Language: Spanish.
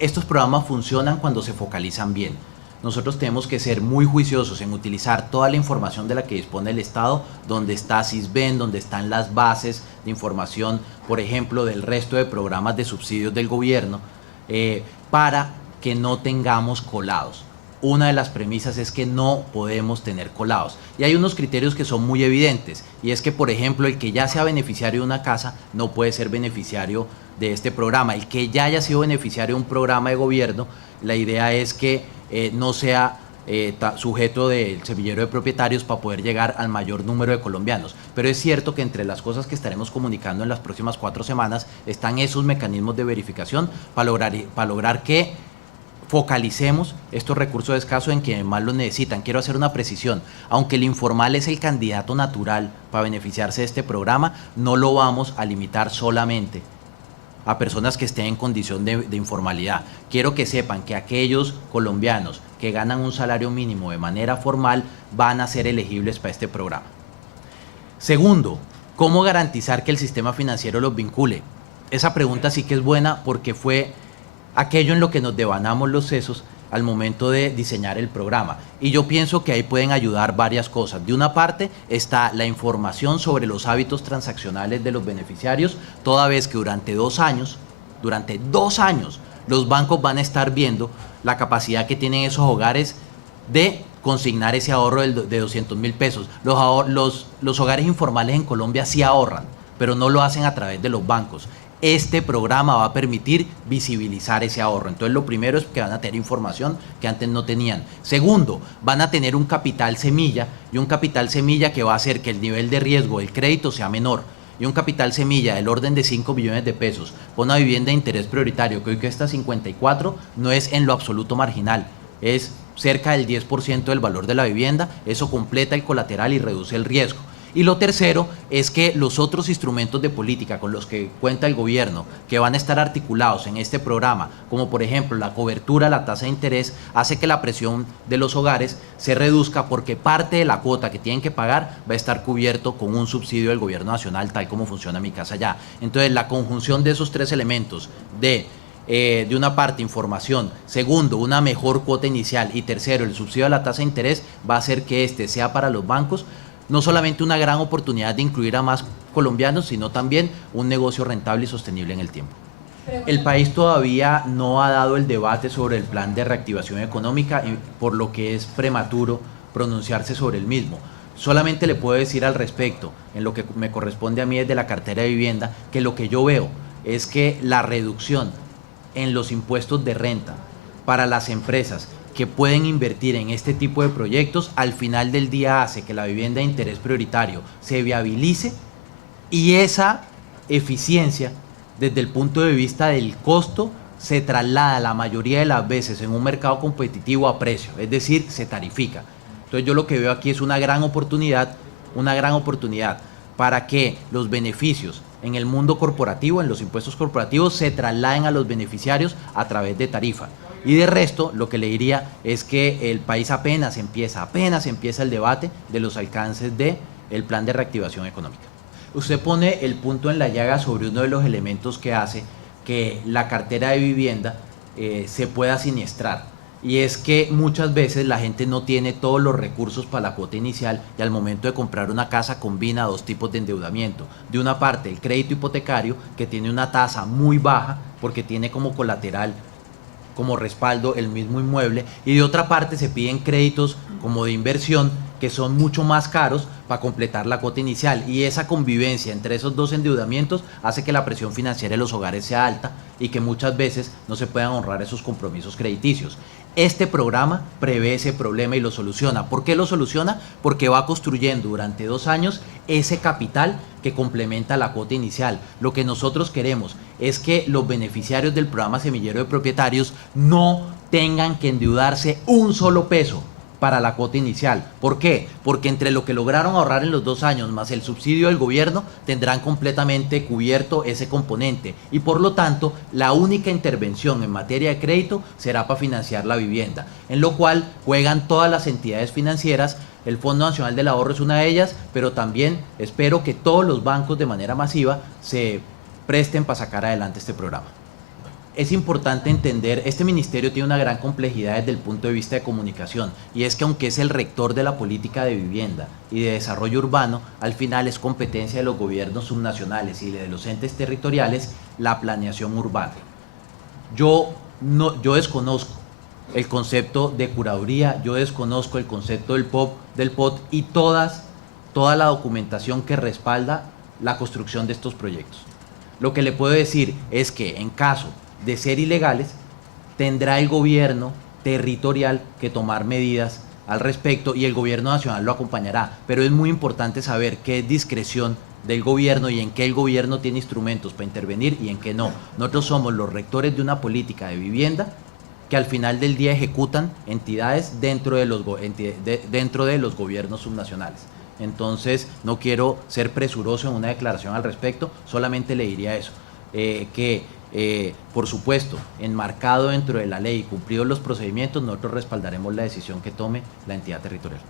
estos programas funcionan cuando se focalizan bien. Nosotros tenemos que ser muy juiciosos en utilizar toda la información de la que dispone el Estado, donde está Sisbén, donde están las bases de información, por ejemplo, del resto de programas de subsidios del gobierno, para que no tengamos colados. Una de las premisas es que no podemos tener colados. Y hay unos criterios que son muy evidentes, y es que, por ejemplo, el que ya sea beneficiario de una casa no puede ser beneficiario de este programa. El que ya haya sido beneficiario de un programa de gobierno, la idea es que no sea sujeto del semillero de propietarios para poder llegar al mayor número de colombianos. Pero es cierto que entre las cosas que estaremos comunicando en las próximas 4 semanas están esos mecanismos de verificación para lograr que focalicemos estos recursos escasos en quienes más los necesitan. Quiero hacer una precisión: aunque el informal es el candidato natural para beneficiarse de este programa, no lo vamos a limitar solamente a personas que estén en condición de informalidad. Quiero que sepan que aquellos colombianos que ganan un salario mínimo de manera formal van a ser elegibles para este programa. Segundo, ¿cómo garantizar que el sistema financiero los vincule? Esa pregunta sí que es buena, porque fue aquello en lo que nos devanamos los sesos al momento de diseñar el programa. Y yo pienso que ahí pueden ayudar varias cosas. De una parte está la información sobre los hábitos transaccionales de los beneficiarios, toda vez que durante 2 años, los bancos van a estar viendo la capacidad que tienen esos hogares de consignar ese ahorro de 200.000 pesos. Los hogares informales en Colombia sí ahorran, pero no lo hacen a través de los bancos. Este programa va a permitir visibilizar ese ahorro. Entonces, lo primero es que van a tener información que antes no tenían. Segundo, van a tener un capital semilla, y un capital semilla que va a hacer que el nivel de riesgo del crédito sea menor. Y un capital semilla del orden de 5 millones de pesos por una vivienda de interés prioritario que hoy cuesta 54, no es en lo absoluto marginal, es cerca del 10% del valor de la vivienda. Eso completa el colateral y reduce el riesgo. Y lo tercero es que los otros instrumentos de política con los que cuenta el gobierno, que van a estar articulados en este programa, como por ejemplo la cobertura a la tasa de interés, hace que la presión de los hogares se reduzca, porque parte de la cuota que tienen que pagar va a estar cubierto con un subsidio del gobierno nacional, tal como funciona Mi Casa Ya. Entonces, la conjunción de esos 3 elementos de una parte, información; segundo, una mejor cuota inicial; y tercero, el subsidio a la tasa de interés, va a hacer que este sea para los bancos no solamente una gran oportunidad de incluir a más colombianos, sino también un negocio rentable y sostenible en el tiempo. El país todavía no ha dado el debate sobre el plan de reactivación económica, por lo que es prematuro pronunciarse sobre el mismo. Solamente le puedo decir al respecto, en lo que me corresponde a mí desde la cartera de vivienda, que lo que yo veo es que la reducción en los impuestos de renta para las empresas que pueden invertir en este tipo de proyectos, al final del día hace que la vivienda de interés prioritario se viabilice, y esa eficiencia desde el punto de vista del costo se traslada la mayoría de las veces en un mercado competitivo a precio, es decir, se tarifica. Entonces, yo lo que veo aquí es una gran oportunidad para que los beneficios en el mundo corporativo, en los impuestos corporativos, se trasladen a los beneficiarios a través de tarifa. Y de resto, lo que le diría es que el país apenas empieza el debate de los alcances del plan de reactivación económica. Usted pone el punto en la llaga sobre uno de los elementos que hace que la cartera de vivienda se pueda siniestrar, y es que muchas veces la gente no tiene todos los recursos para la cuota inicial, y al momento de comprar una casa combina 2 tipos de endeudamiento. De una parte, el crédito hipotecario, que tiene una tasa muy baja porque tiene como colateral, como respaldo, el mismo inmueble, y de otra parte se piden créditos como de inversión, que son mucho más caros para completar la cuota inicial, y esa convivencia entre esos 2 endeudamientos hace que la presión financiera de los hogares sea alta y que muchas veces no se puedan honrar esos compromisos crediticios. Este programa prevé ese problema y lo soluciona. ¿Por qué lo soluciona? Porque va construyendo durante 2 años ese capital que complementa la cuota inicial. Lo que nosotros queremos es que los beneficiarios del programa Semillero de Propietarios no tengan que endeudarse un solo peso para la cuota inicial. ¿Por qué? Porque entre lo que lograron ahorrar en los 2 años más el subsidio del gobierno, tendrán completamente cubierto ese componente, y por lo tanto la única intervención en materia de crédito será para financiar la vivienda, en lo cual juegan todas las entidades financieras. El Fondo Nacional del Ahorro es una de ellas, pero también espero que todos los bancos de manera masiva se presten para sacar adelante este programa. es importante entender, este ministerio tiene una gran complejidad desde el punto de vista de comunicación, y es que aunque es el rector de la política de vivienda y de desarrollo urbano, al final es competencia de los gobiernos subnacionales y de los entes territoriales la planeación urbana. Yo desconozco el concepto de curaduría, yo desconozco el concepto del POT y toda la documentación que respalda la construcción de estos proyectos. Lo que le puedo decir es que en caso de ser ilegales, tendrá el gobierno territorial que tomar medidas al respecto y el gobierno nacional lo acompañará. Pero es muy importante saber qué es discreción del gobierno y en qué el gobierno tiene instrumentos para intervenir y en qué no. Nosotros somos los rectores de una política de vivienda que al final del día ejecutan entidades dentro de los gobiernos subnacionales. Entonces, no quiero ser presuroso en una declaración al respecto, solamente le diría eso, por supuesto, enmarcado dentro de la ley y cumplidos los procedimientos, nosotros respaldaremos la decisión que tome la entidad territorial.